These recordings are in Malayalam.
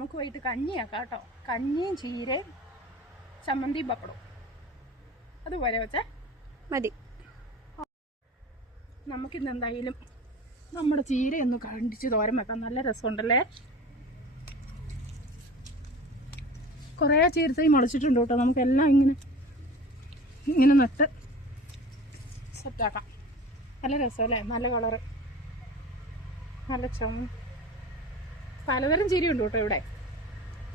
നമുക്ക് വൈകിട്ട് കഞ്ഞിയാക്കാം കേട്ടോ. കഞ്ഞിയും ചീരയും ചമ്മന്തിയും പപ്പടവും അതുപോലെ വെച്ചാൽ മതി. നമുക്കിന്ന് എന്തായാലും നമ്മുടെ ചീരയൊന്ന് കണ്ടിച്ച് തോരൻ വെക്കാം. നല്ല രസമുണ്ടല്ലേ. കുറേ ചീരത്തൈ മുളച്ചിട്ടുണ്ട് കേട്ടോ. നമുക്കെല്ലാം ഇങ്ങനെ നട്ട് സെറ്റാക്കാം. നല്ല രസമല്ലേ, നല്ല കളറ്, നല്ല പലതരം ചീരയുണ്ട് കേട്ടോ ഇവിടെ.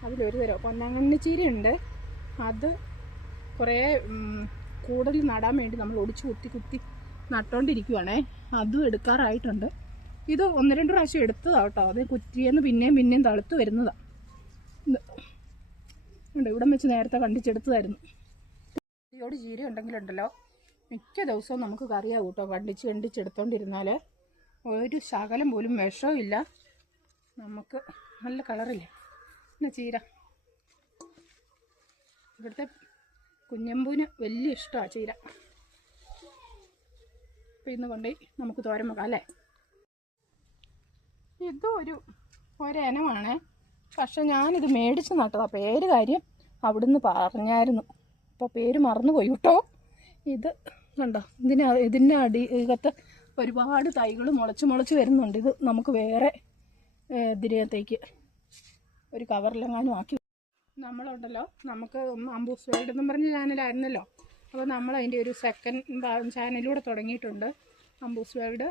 അതിലൊരു തരം പൊന്നാങ്കണ്ണി ചീരയുണ്ട്. അത് കുറേ കൂടുതൽ നടാൻ വേണ്ടി നമ്മൾ ഒടിച്ച് കുത്തി നട്ടോണ്ടിരിക്കുവാണേ. അതും എടുക്കാറായിട്ടുണ്ട്. ഇത് 1-2 പ്രാവശ്യം എടുത്തതാണ് കേട്ടോ. അത് കുറ്റിയെന്ന് പിന്നെയും തളുത്ത് വരുന്നതാണ്. ഉണ്ട്, ഇവിടം വെച്ച് നേരത്തെ കണ്ടിച്ചെടുത്തതായിരുന്നു. കുറ്റിയോട് ചീര ഉണ്ടെങ്കിലുണ്ടല്ലോ മിക്ക ദിവസവും നമുക്ക് കറിയാവും കേട്ടോ. കണ്ടിച്ചെടുത്തോണ്ടിരുന്നാൽ ഒരു ശകലം പോലും വിഷവും ഇല്ല. നമുക്ക് നല്ല കളറില്ലേ പിന്നെ ചീര. ഇവിടുത്തെ കുഞ്ഞമ്പൂന് വലിയ ഇഷ്ടമാണ് ചീര. അപ്പം ഇന്ന് കൊണ്ടുപോയി നമുക്ക് തോരൻ വെക്കാം അല്ലേ. ഇതും ഒരിനമാണ്. പക്ഷെ ഞാനിത് മേടിച്ച് നട്ടതാണ്. പേര് കാര്യം അവിടുന്ന് പറഞ്ഞായിരുന്നു. അപ്പോൾ പേര് മറന്നുപോയി കേട്ടോ. ഇത് കണ്ടോ, ഇതിൻ്റെ അടികത്ത് ഒരുപാട് തൈകൾ മുളച്ച് വരുന്നുണ്ട്. ഇത് നമുക്ക് വേറെ ഇതിനകത്തേക്ക് ഒരു കവറിലെങ്ങാനും ആക്കി. നമ്മളുണ്ടല്ലോ, നമുക്ക് അംബൂസ് വേൾഡ് എന്നും പറഞ്ഞ ചാനലായിരുന്നല്ലോ. അപ്പോൾ നമ്മൾ അതിൻ്റെ ഒരു സെക്കൻഡ് ചാനലൂടെ തുടങ്ങിയിട്ടുണ്ട്, അംബൂസ് വേൾഡ്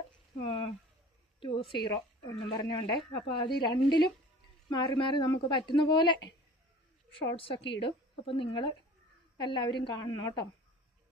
20 എന്നും പറഞ്ഞുകൊണ്ട്. അപ്പോൾ അത് രണ്ടിലും മാറി നമുക്ക് പറ്റുന്ന പോലെ ഷോർട്സൊക്കെ ഇടും. അപ്പോൾ നിങ്ങൾ എല്ലാവരും കാണണം കേട്ടോ.